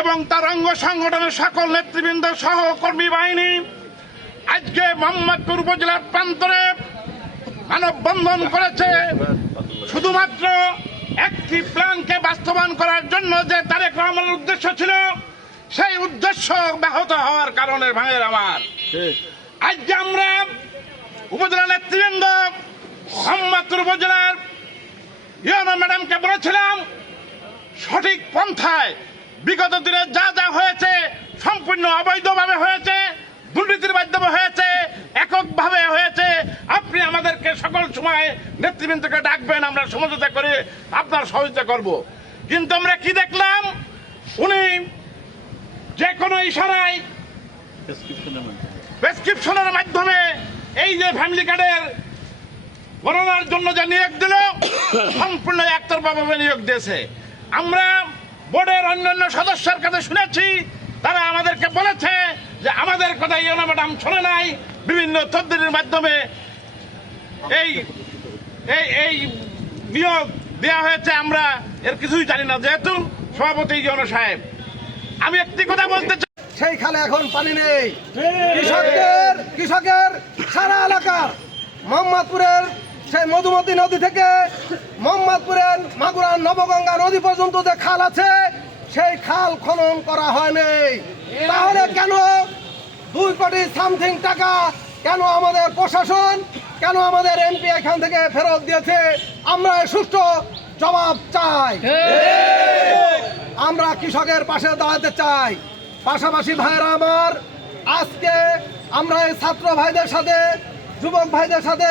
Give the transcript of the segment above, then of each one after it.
এবং তার অঙ্গ সংগঠনের সকল নেতৃবৃন্দ সহ কর্মী বাহিনী আজকে মোহাম্মদপুর উপজেলার প্রান্তরে মানববন্ধন করেছে শুধুমাত্র একটি প্ল্যানকে বাস্তবায়ন করার জন্য। যে তারেক রহমানের উদ্দেশ্য ছিল, সেই উদ্দেশ্য ব্যাহত হওয়ার কারণে ভাইয়ের আমার আজকে আমরা উপজেলা নেতৃবৃন্দ মোহাম্মদপুর উপজেলার ইউনো ম্যাডামকে বলেছিলাম, সঠিক পন্থায় বিগত দিনে যা যা হয়েছে সম্পূর্ণ অবৈধভাবে হয়েছে, দুর্নীতির মাধ্যমে হয়েছে, এককভাবে হয়েছে। আপনি আমাদেরকে সকল সময় নেতৃবৃন্দকে ডাকবেন, আমরা সমঝোতা করে আপনার সহযোগিতা করব। কিন্তু আমরা কি দেখলাম, উনি যে কোনো ইশারায় প্রেসক্রিপশনের মাধ্যমে এই যে ফ্যামিলি কার্ডের গণনার জন্য যে নিয়োগ দিল, সম্পূর্ণ একতরফাভাবে নিয়োগ দিয়েছে। আমরা বোর্ডের অন্যান্য সদস্যের কাছে শুনেছি, তারা আমাদেরকে বলেছে যে আমাদের কথা ইউনো ম্যাডাম শোনে নাই, বিভিন্ন তদবিরের মাধ্যমে এই এই এই নিয়োগ দেওয়া হয়েছে। আমরা এর কিছুই জানি না, যেহেতু সভাপতি ইউনো সাহেব। আমি একটি কথা বলতে চাই, সেই খালে এখন পানি নেই। কৃষকের সারা এলাকার মোহাম্মদপুরের সেই মধুমতি নদী থেকে মোহাম্মদপুরের মাগুরার নবগঙ্গা নদী পর্যন্ত যে খাল আছে, সেই খাল খনন করা হয়নি। তাহলে কেন 2 কোটি সামথিং টাকা কেন আমাদের প্রশাসন, কেন আমাদের এমপি এখান থেকে ফেরত দিয়েছে? আমরা সুষ্ঠু জবাব চাই। আমরা কৃষকের পাশে দাঁড়াতে চাই। পাশাপাশি ভাইরা আমার, আজকে আমরা এই ছাত্র ভাইদের সাথে, যুবক ভাইদের সাথে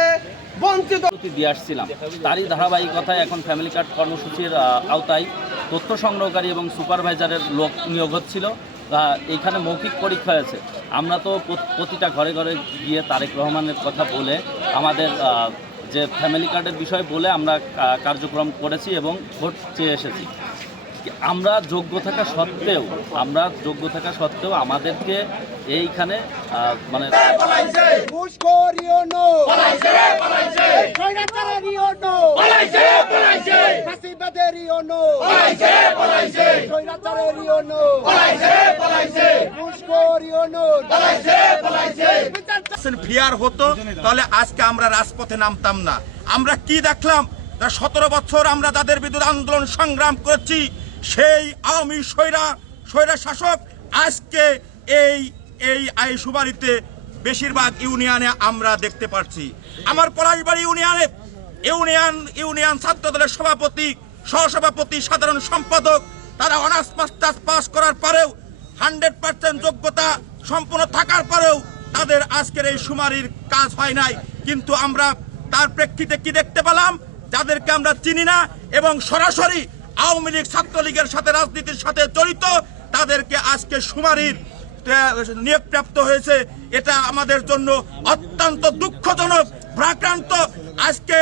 বঞ্চিত দিয়ে আসছিলাম, তারই ধারাবাহিকতায় এখন ফ্যামিলি কার্ড কর্মসূচির আওতায় তথ্য সংগ্রহকারী এবং সুপারভাইজারের লোক নিয়োগ হচ্ছিল। এইখানে মৌখিক পরীক্ষা হয়েছে। আমরা তো প্রতিটা ঘরে ঘরে গিয়ে তারেক রহমানের কথা বলে, আমাদের যে ফ্যামিলি কার্ডের বিষয় বলে আমরা কার্যক্রম করেছি এবং ভোট চেয়ে এসেছি। আমরা যোগ্য থাকা সত্ত্বেও আমাদেরকে এইখানে মানে ফিয়ার হতো, তাহলে আজকে আমরা রাজপথে নামতাম না। আমরা কি দেখলাম, 17 বছর আমরা তাদের বিরুদ্ধে আন্দোলন সংগ্রাম করেছি। সেই আওয়ামী স্বৈরা শাসক আজকে এই আইশুবাড়িতে বেশিরভাগ ইউনিয়নে আমরা দেখতে পাচ্ছি। আমার পলাশবাড়ি ইউনিয়ন ছাত্র দলের সভাপতি, সহসভাপতি, সাধারণ সম্পাদক, তারা অনার্স মাস্টার্স পাস করার পরেও 100% যোগ্যতা সম্পূর্ণ থাকার পরেও তাদের আজকের এই শুমারির কাজ হয় নাই। কিন্তু আমরা তার প্রেক্ষিতে কি দেখতে পেলাম, যাদেরকে আমরা চিনি না এবং সরাসরি আওয়ামী লীগ ছাত্রলীগের সাথে রাজনীতির সাথে জড়িত, তাদেরকে আজকে শুমারির নিয়োগপ্রাপ্ত হয়েছে। এটা আমাদের জন্য অত্যন্ত দুঃখজনক, ভারাক্রান্ত। আজকে